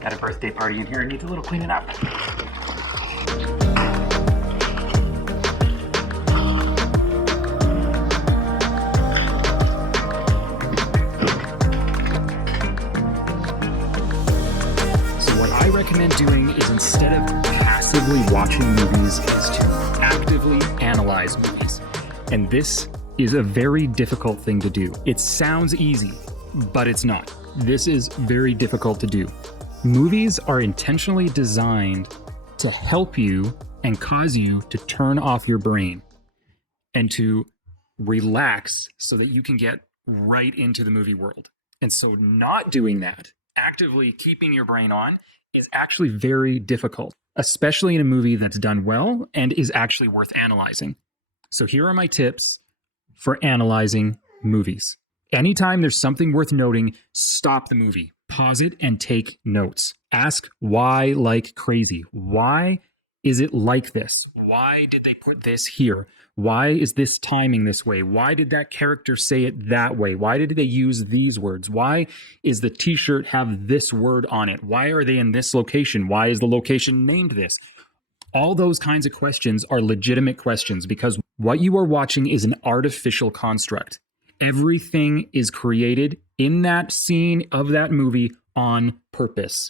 Got a birthday party in here, needs a little cleaning up. I recommend doing is, instead of passively watching movies, is to actively analyze movies. And this is a very difficult thing to do. It sounds easy, but it's not. This is very difficult to do. Movies are intentionally designed to help you and cause you to turn off your brain and to relax so that you can get right into the movie world. And so not doing that, actively keeping your brain on, is actually very difficult, especially in a movie that's done well and is actually worth analyzing. So here are my tips for analyzing movies. Anytime there's something worth noting, stop the movie, pause it, and take notes. Ask why like crazy. Why is it like this? Why did they put this here? Why is this timing this way? Why did that character say it that way? Why did they use these words? Why is the t-shirt have this word on it? Why are they in this location? Why is the location named this? All those kinds of questions are legitimate questions, because what you are watching is an artificial construct. Everything is created in that scene of that movie on purpose.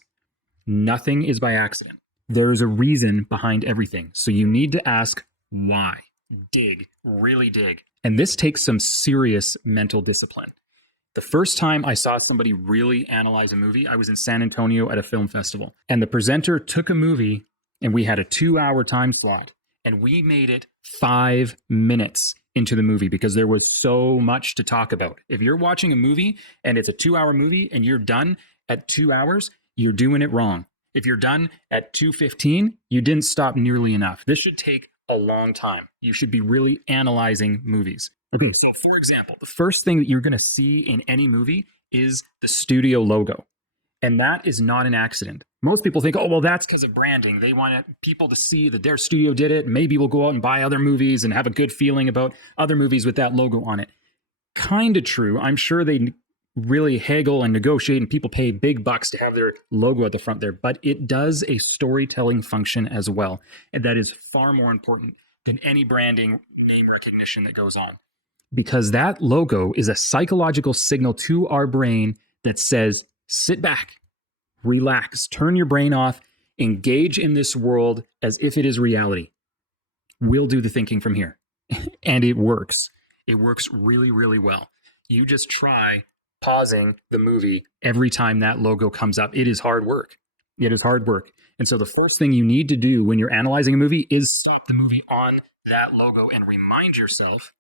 Nothing is by accident. There is a reason behind everything. So you need to ask why. Dig, really dig. And this takes some serious mental discipline. The first time I saw somebody really analyze a movie, I was in San Antonio at a film festival. And the presenter took a movie, and we had a 2-hour time slot. And we made it 5 minutes into the movie because there was so much to talk about. If you're watching a movie and it's a 2-hour movie and you're done at 2 hours, you're doing it wrong. If you're done at 2:15, you didn't stop nearly enough. This should take a long time. You should be really analyzing movies. Okay, so for example, the first thing that you're going to see in any movie is the studio logo. And that is not an accident. Most people think, oh, well, that's because of branding. They want people to see that their studio did it. Maybe we'll go out and buy other movies and have a good feeling about other movies with that logo on it. Kind of true. I'm sure they really haggle and negotiate, and people pay big bucks to have their logo at the front there, but it does a storytelling function as well. And that is far more important than any branding name recognition that goes on, because that logo is a psychological signal to our brain that says, sit back, relax, turn your brain off, engage in this world as if it is reality. We'll do the thinking from here. And it works. It works really, really well. You just try pausing the movie every time that logo comes up. It is hard work. It is hard work. And so the first thing you need to do when you're analyzing a movie is stop the movie on that logo and remind yourself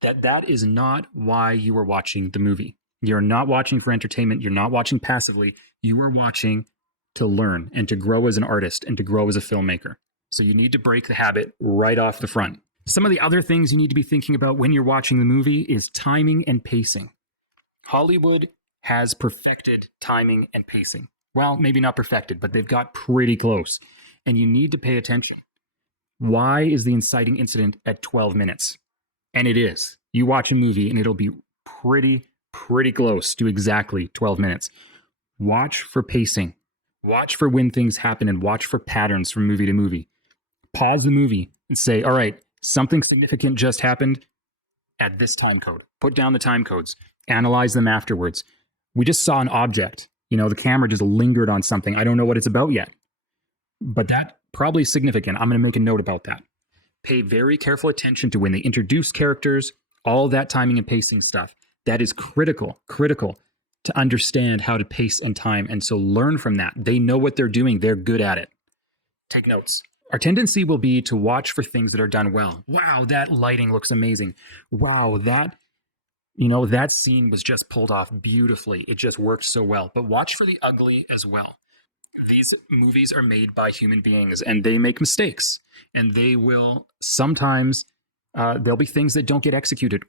that that is not why you are watching the movie. You're not watching for entertainment. You're not watching passively. You are watching to learn and to grow as an artist and to grow as a filmmaker. So you need to break the habit right off the front. Some of the other things you need to be thinking about when you're watching the movie is timing and pacing. Hollywood has perfected timing and pacing. Well, maybe not perfected, but they've got pretty close. And you need to pay attention. Why is the inciting incident at 12 minutes? And it is. You watch a movie and it'll be pretty close to exactly 12 minutes. Watch for pacing. Watch for when things happen and watch for patterns from movie to movie. Pause the movie and say, all right, something significant just happened at this time code. Put down the time codes. Analyze them afterwards. We just saw an object. The camera just lingered on something. I don't know what it's about yet, but that probably is significant. I'm going to make a note about that. Pay very careful attention to when they introduce characters, all that timing and pacing stuff. That is critical to understand how to pace and time. And so learn from that. They know what they're doing. They're good at it. Take notes. Our tendency will be to watch for things that are done well. Wow, that lighting looks amazing. Wow, that scene was just pulled off beautifully. It just worked so well. But watch for the ugly as well. These movies are made by human beings and they make mistakes. And they will sometimes, there'll be things that don't get executed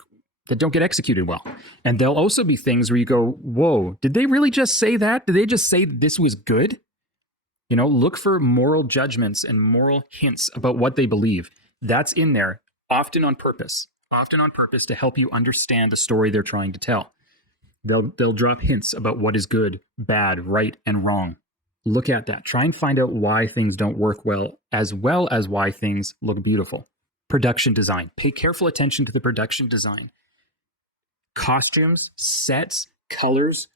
well. And there'll also be things where you go, whoa, did they really just say that? Did they just say this was good? Look for moral judgments and moral hints about what they believe. That's in there, often on purpose to help you understand the story they're trying to tell. They'll drop hints about what is good, bad, right, and wrong. Look at that. Try and find out why things don't work well as why things look beautiful. Production design. Pay careful attention to the production design. Costumes, sets, colors,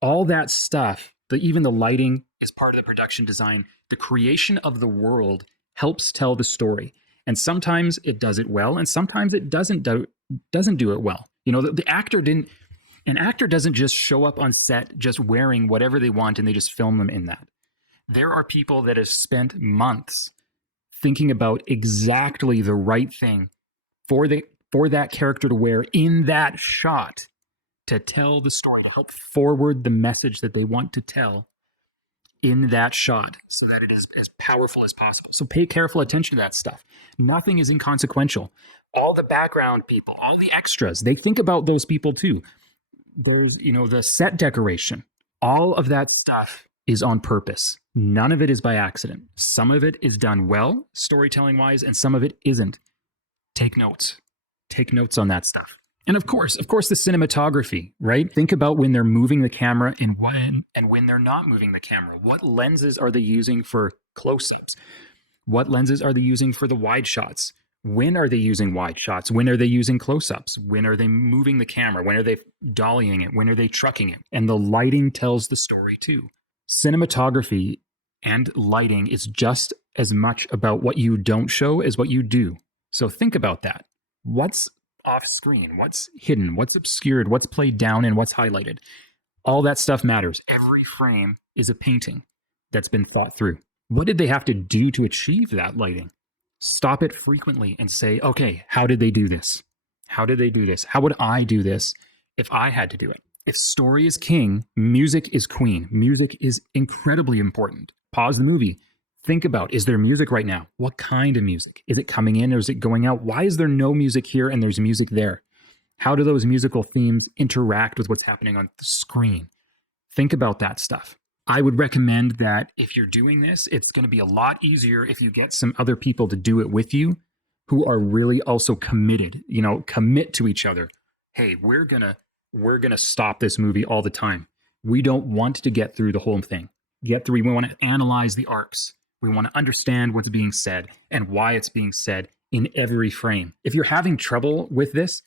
all that stuff, even the lighting is part of the production design. The creation of the world helps tell the story. And sometimes it does it well, and sometimes it doesn't do it well. An actor doesn't just show up on set just wearing whatever they want and they just film them in that. There are people that have spent months thinking about exactly the right thing for that character to wear in that shot to tell the story, to help forward the message that they want to tell in that shot so that it is as powerful as possible. So pay careful attention to that stuff. Nothing is inconsequential. All the background people, all the extras, they think about those people too. There's, the set decoration, all of that stuff is on purpose. None of it is by accident. Some of it is done well, storytelling wise, and some of it isn't. Take notes. Take notes on that stuff. And of course, the cinematography, right? Think about when they're moving the camera and when they're not moving the camera. What lenses are they using for close-ups? What lenses are they using for the wide shots? When are they using wide shots? When are they using close-ups? When are they moving the camera? When are they dollying it? When are they trucking it? And the lighting tells the story too. Cinematography and lighting is just as much about what you don't show as what you do. So think about that. What's off screen? What's hidden? What's obscured? What's played down and what's highlighted? All that stuff matters. Every frame is a painting that's been thought through. What did they have to do to achieve that lighting? Stop it frequently and say, okay, how did they do this? How did they do this? How would I do this if I had to do it? If story is king, music is queen. Music is incredibly important. Pause the movie. Think about, is there music right now? What kind of music? Is it coming in or is it going out? Why is there no music here and there's music there? How do those musical themes interact with what's happening on the screen? Think about that stuff. I would recommend that if you're doing this, it's going to be a lot easier if you get some other people to do it with you who are really also committed, commit to each other. Hey, we're going to stop this movie all the time. We don't want to get through the whole thing. We want to analyze the arcs. We want to understand what's being said and why it's being said in every frame. If you're having trouble with this,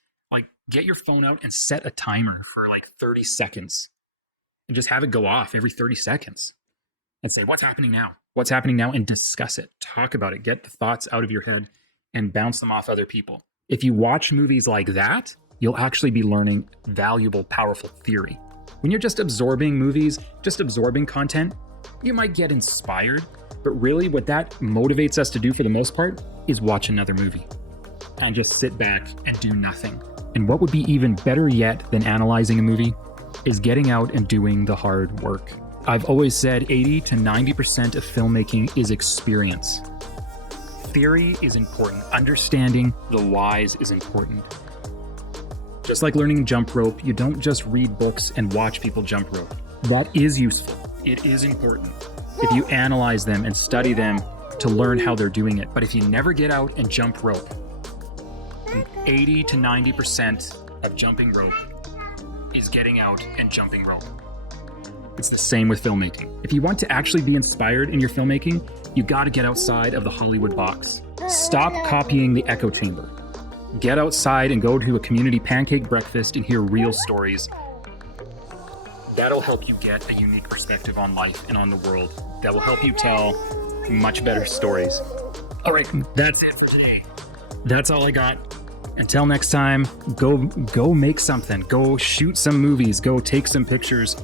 get your phone out and set a timer for 30 seconds and just have it go off every 30 seconds and say, what's happening now? What's happening now? And discuss it. Talk about it. Get the thoughts out of your head and bounce them off other people. If you watch movies like that, you'll actually be learning valuable, powerful theory. When you're just absorbing movies, just absorbing content, you might get inspired, but really what that motivates us to do for the most part is watch another movie and just sit back and do nothing. And what would be even better yet than analyzing a movie is getting out and doing the hard work. I've always said 80 to 90% of filmmaking is experience. Theory is important. Understanding the whys is important. Just like learning jump rope, you don't just read books and watch people jump rope. That is useful. It is important if you analyze them and study them to learn how they're doing it. But if you never get out and jump rope, 80 to 90% of jumping rope is getting out and jumping rope. It's the same with filmmaking. If you want to actually be inspired in your filmmaking, you got to get outside of the Hollywood box. Stop copying the echo chamber. Get outside and go to a community pancake breakfast and hear real stories. That'll help you get a unique perspective on life and on the world. That will help you tell much better stories. All right, that's it for today. That's all I got. Until next time, go make something. Go shoot some movies. Go take some pictures.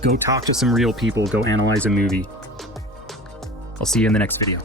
Go talk to some real people. Go analyze a movie. I'll see you in the next video.